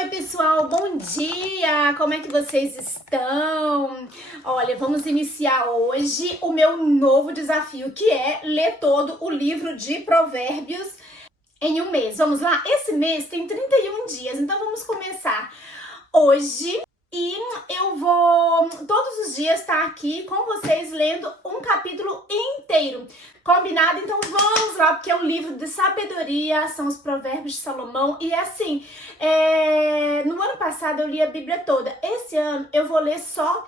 Oi, pessoal, bom dia! Como é que vocês estão? Olha, vamos iniciar hoje o meu novo desafio, que é ler todo o livro de Provérbios em um mês. Vamos lá? Esse mês tem 31 dias, então vamos começar hoje. E eu vou todos os dias estar aqui com vocês lendo um capítulo inteiro. Combinado? Então vamos lá, porque é um livro de sabedoria, são os Provérbios de Salomão. E assim, no ano passado eu li a Bíblia toda. Esse ano eu vou ler só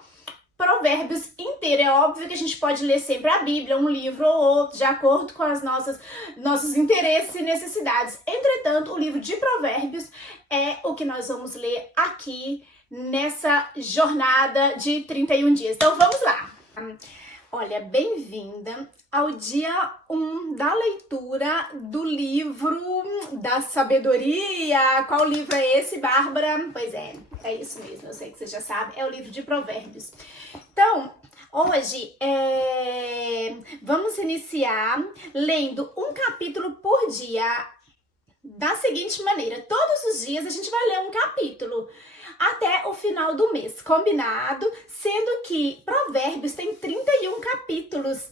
Provérbios inteiro. É óbvio que a gente pode ler sempre a Bíblia, um livro ou outro, de acordo com os nossos interesses e necessidades. Entretanto, o livro de Provérbios é o que nós vamos ler aqui nessa jornada de 31 dias. Então vamos lá! Olha, bem-vinda ao dia 1 da leitura do livro da sabedoria. Qual livro é esse, Bárbara? Pois é isso mesmo, eu sei que você já sabe, é o livro de Provérbios. Então, hoje vamos iniciar lendo um capítulo por dia da seguinte maneira: todos os dias a gente vai ler um capítulo até o final do mês, combinado? Sendo que Provérbios tem 31 capítulos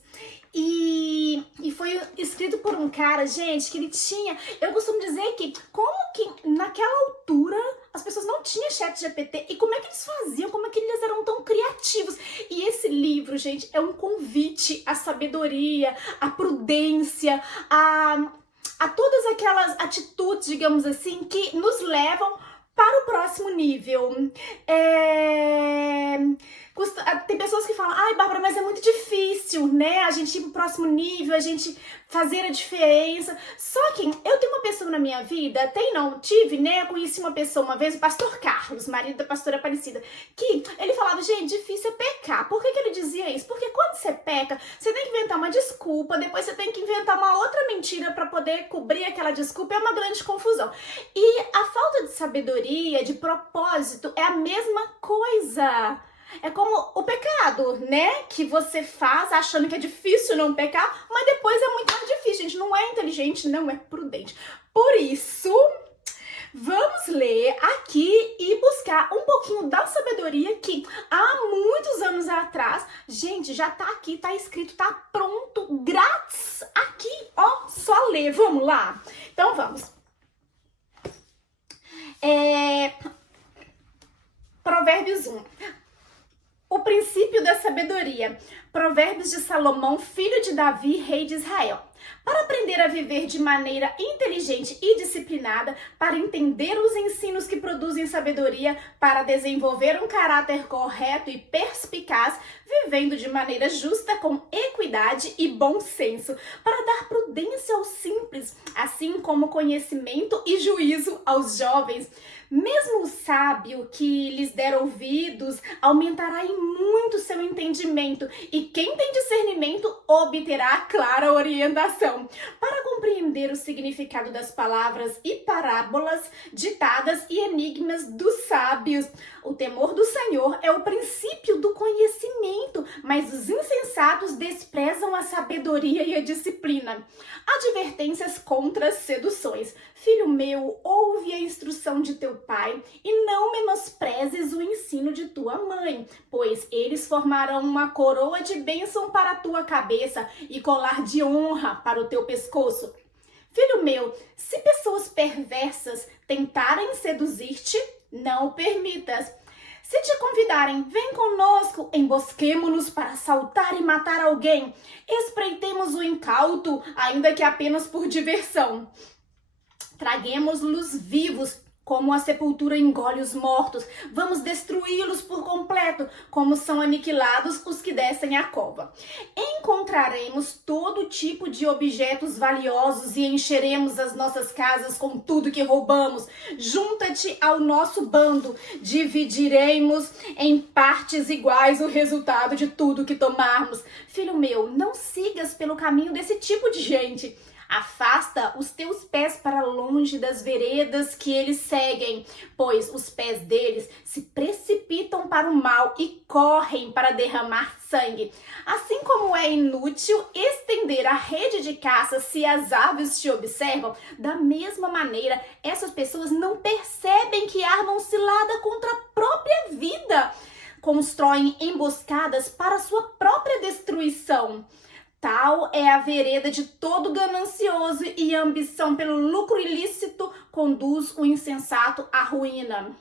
e foi escrito por um cara, gente, que ele tinha... Eu costumo dizer que como que naquela altura as pessoas não tinham chat GPT e como é que eles faziam, como é que eles eram tão criativos. E esse livro, gente, é um convite à sabedoria, à prudência, a todas aquelas atitudes, digamos assim, que nos levam para o próximo nível. Tem pessoas que falam: ai, Bárbara, mas é muito difícil, né? A gente ir pro próximo nível, a gente fazer a diferença. Só que eu tenho uma pessoa na minha vida, tive, né? Eu conheci uma pessoa uma vez, o pastor Carlos, marido da pastora Aparecida, que ele falava: gente, difícil é pecar. Por que ele dizia isso? Porque quando você peca, você tem que inventar uma desculpa, depois você tem que inventar uma outra mentira para poder cobrir aquela desculpa, é uma grande confusão. E a falta de sabedoria, de propósito, é a mesma coisa. É como o pecado, né? Que você faz achando que é difícil não pecar, mas depois é muito mais difícil. A gente não é inteligente, não é prudente. Por isso, vamos ler aqui e buscar um pouquinho da sabedoria que há muitos anos atrás, gente, já tá aqui, tá escrito, tá pronto, grátis aqui, ó, só ler. Vamos lá? Então vamos. Provérbios 1. O princípio da sabedoria. Provérbios de Salomão, filho de Davi, rei de Israel. Para aprender a viver de maneira inteligente e disciplinada, para entender os ensinos que produzem sabedoria, para desenvolver um caráter correto e perspicaz, vivendo de maneira justa, com equidade e bom senso, para dar prudência aos simples, assim como conhecimento e juízo aos jovens. Mesmo o sábio que lhes der ouvidos aumentará em muito seu entendimento, e quem tem discernimento obterá clara orientação. Para compreender o significado das palavras e parábolas, ditadas e enigmas dos sábios. O temor do Senhor é o princípio do conhecimento, mas os insensatos desprezam a sabedoria e a disciplina. Advertências contra as seduções. Filho meu, ouve a instrução de teu pai e não menosprezes o ensino de tua mãe, pois eles formarão uma coroa de bênção para a tua cabeça e colar de honra para o teu pescoço. Filho meu, se pessoas perversas tentarem seduzir-te, não o permitas. Se te convidarem, vem conosco, embosquemo-nos para assaltar e matar alguém. Espreitemos o incauto, ainda que apenas por diversão. Traguemos-los vivos, como a sepultura engole os mortos. Vamos destruí-los por completo, como são aniquilados os que descem à cova. Encontraremos todo tipo de objetos valiosos e encheremos as nossas casas com tudo que roubamos. Junta-te ao nosso bando, dividiremos em partes iguais o resultado de tudo que tomarmos. Filho meu, não sigas pelo caminho desse tipo de gente. Afasta os teus pés para longe das veredas que eles seguem, pois os pés deles se precipitam para o mal e correm para derramar sangue. Assim como é inútil estender a rede de caça se as aves te observam, da mesma maneira, essas pessoas não percebem que armam constroem emboscadas para sua própria destruição. Tal é a vereda de todo ganancioso e a ambição pelo lucro ilícito conduz o insensato à ruína.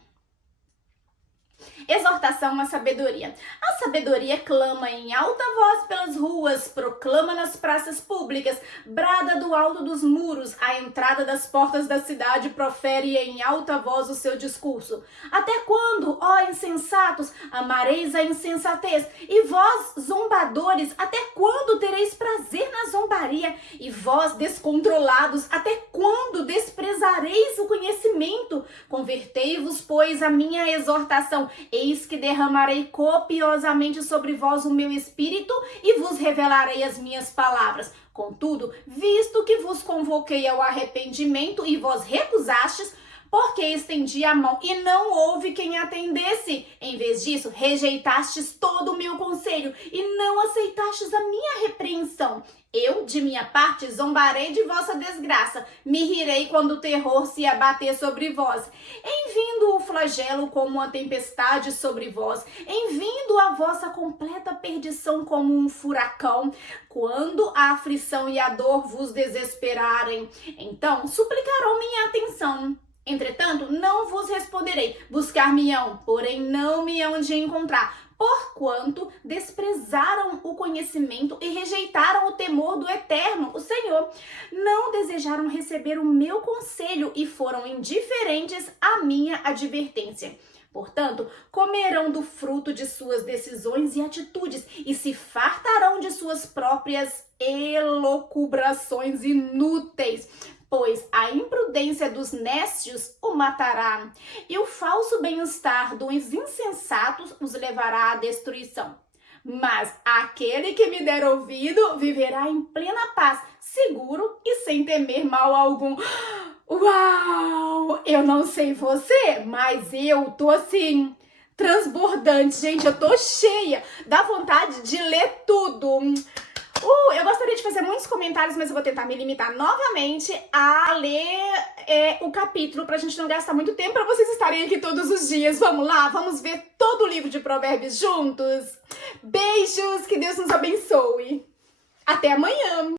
Exortação à sabedoria. A sabedoria clama em alta voz pelas ruas, proclama nas praças públicas, brada do alto dos muros, à entrada das portas da cidade, profere em alta voz o seu discurso. Até quando, ó insensatos, amareis a insensatez? E vós, zombadores, até quando tereis prazer na zombaria? E vós, descontrolados, até quando desprezareis o conhecimento? Convertei-vos, pois, à minha exortação. Eis que derramarei copiosamente sobre vós o meu espírito e vos revelarei as minhas palavras. Contudo, visto que vos convoquei ao arrependimento e vós recusastes, porque estendi a mão e não houve quem atendesse. Em vez disso, rejeitastes todo o meu conselho e não aceitastes a minha repreensão. Eu, de minha parte, zombarei de vossa desgraça, me rirei quando o terror se abater sobre vós. Em vindo o flagelo como uma tempestade sobre vós, em vindo a vossa completa perdição como um furacão, quando a aflição e a dor vos desesperarem, então suplicarão minha atenção. Entretanto, não vos responderei. Buscar-me-ão, porém não me hão de encontrar, porquanto desprezaram o conhecimento e rejeitaram o temor do Eterno, o Senhor. Não desejaram receber o meu conselho e foram indiferentes à minha advertência. Portanto, comerão do fruto de suas decisões e atitudes e se fartarão de suas próprias elucubrações inúteis. Pois a imprudência dos nécios o matará, e o falso bem-estar dos insensatos os levará à destruição. Mas aquele que me der ouvido viverá em plena paz, seguro e sem temer mal algum. Uau! Eu não sei você, mas eu tô assim, transbordante. Gente, eu tô cheia, dá vontade de ler tudo. Eu gostaria de fazer muitos comentários, mas eu vou tentar me limitar novamente a ler o capítulo pra gente não gastar muito tempo, pra vocês estarem aqui todos os dias. Vamos lá? Vamos ver todo o livro de Provérbios juntos? Beijos, que Deus nos abençoe. Até amanhã!